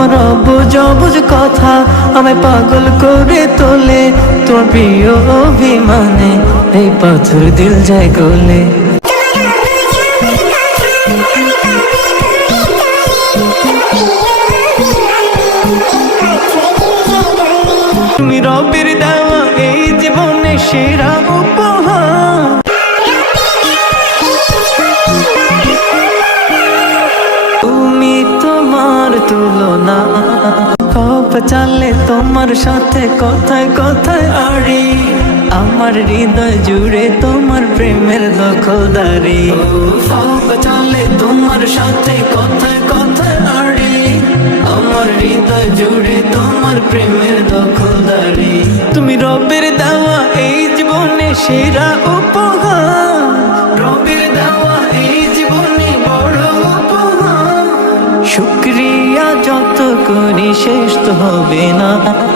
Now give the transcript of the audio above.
তোমার অবুঝ অবুঝ কথা আমায় পাগল করে তোলে, তোমার প্রিয় অভিমানে এই পাথর দিল যায় গলে। তুমি রবের দেওয়া এই জীবনে সেরা উপহার, তুমি তোমার তুলনা, কপ চালে তোমার সাথে কথায় কথায় আড়ি, আমার হৃদয় জুড়ে তোমার প্রেমের দখলদারি। কপ চালে তোমার সাথে কথায় কথায় আড়ি, আমার হৃদয় জুড়ে তোমার প্রেমের দখলদারি। তুমি রবের দেওয়া এই জীবনে সেরা উপহার, রবের দেওয়া এই জীবনে বড় উপহার। শুকরিয়া যত করি শেষ তো হবে না।